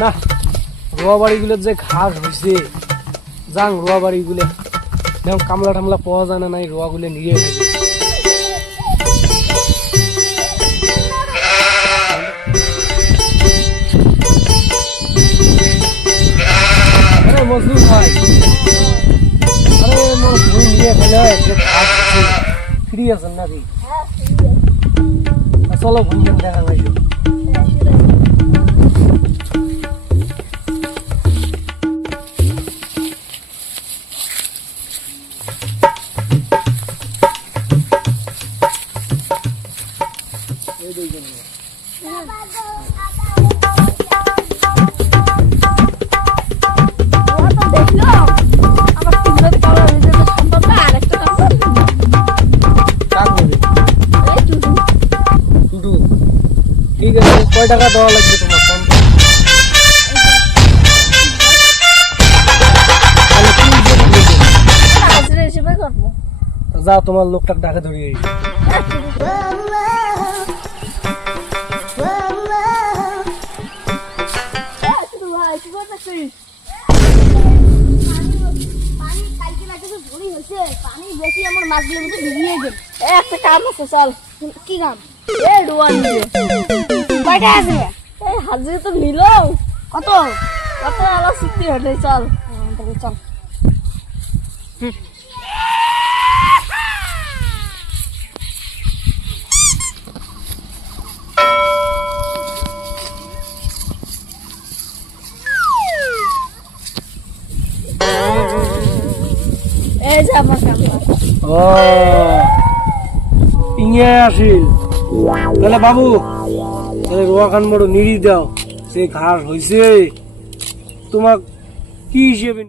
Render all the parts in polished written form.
না রোয়া বাড়িগুলোর যে ঘাস হয়েছে যাং রোয়া বাড়িগুলো যেমন কামলা টামলা পাওয়া যায় না নাই রোয়াগুলো নিয়ে ফেলে আরে মজনু ভাই আরে মোর ভুই নিয়ে ফেলে যে ঘাস ফ্রি আছেন নাকি চলো ভুই দেখা যাই ঠিক আছে কয় টাকা দেওয়া লাগবে তোমার ফোন যাও তোমার লোকটাকে ডাকে ধরিয়ে একটা কাম আছে চল কি কাম হাজির তো নিল কত কত আলাদা চুক্তি হলে চল চল এই যে আমার কামলা ও ইয়ে আসিল তাহলে বাবু তাহলে রোয়া খান বড় নিড়ি দাও সে ঘাস হয়েছে তোমার কি হিসেবে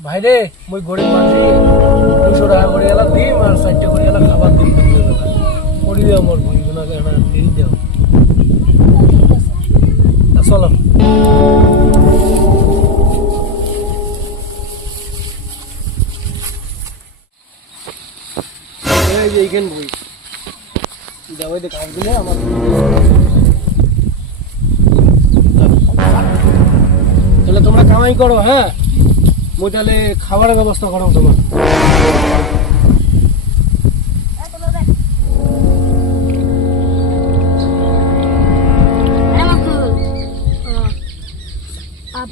ভাইরে মই গরিব মানুষ 200 টাকা করে এলাম দিই আর 4 টাকা করে এলাম খাবার দিই করি দাও মোর ভুই গুনা না নিড়ি দাও চলো এইখান বই দেওয়াই দেখ দিলে আমার তাহলে তোমরা কামাই করো হ্যাঁ মই তাহলে খাবারের ব্যবস্থা করো তোমার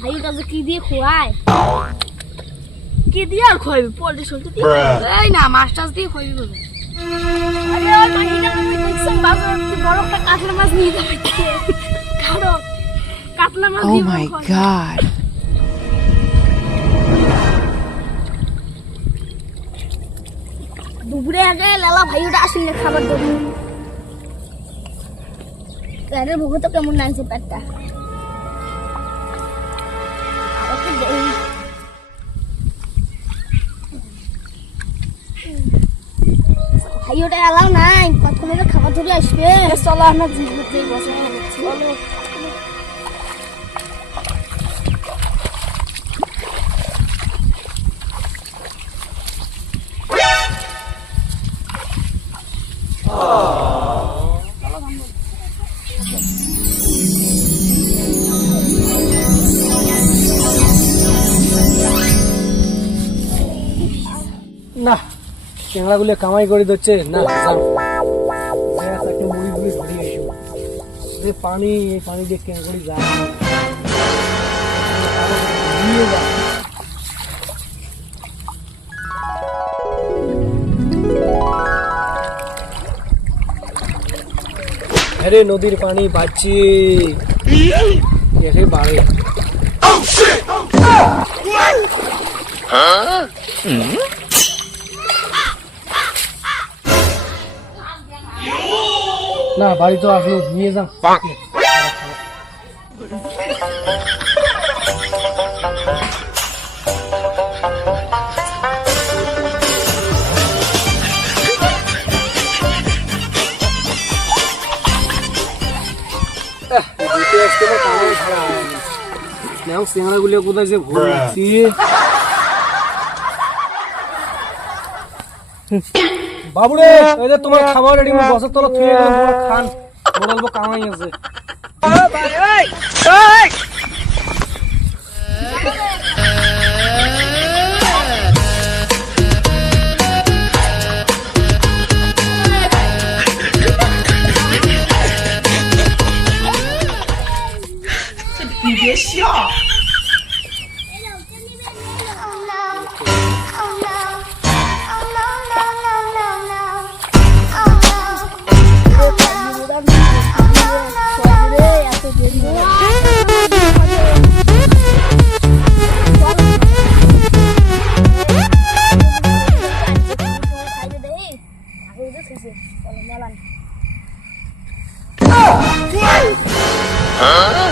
ভাইটা যে কি দিয়ে খোয়ায় কি দিয়ে আর খোয়াবি পোল্ট্রি সোল্ট্রি দিয়ে এই না মাছ টাছ দিয়ে খোয়াবি বলে আরে ওই মাইটা তুমি দেখছেন বাজার কি বড় একটা কাতলা মাছ নিয়ে যাবে খাড়ো কাতলা মাছ দিয়ে Oh my god. দুপুরে আগে লালা ভাইটা আসলে খাবার দেব আরে ভোগ তো কেমন নাইছে পেটটা ভাইটা এলাও নাই কতক্ষণ খাবার ধরে আসবে চলো আমরা জিনিসপত্র বসে চলো না চেংড়াগুলো কামাই করে দিচ্ছে না একটা মুড়ি মুড়ি ধরে এসো পানি এই পানি দিয়ে কেন করি যায় আরে নদীর পানি বাড়ছে এসে বাড়ে না বাড়ি তো আসলো নিয়ে যাও সিঙ্গারা গুলো কোথায় যে ভরছি বাবুরে এই যে তোমার খাবার রেডি বছর তলা থুয়ে গেলাম তোমরা খান বলবো কামাই আছে 你别笑。Huh?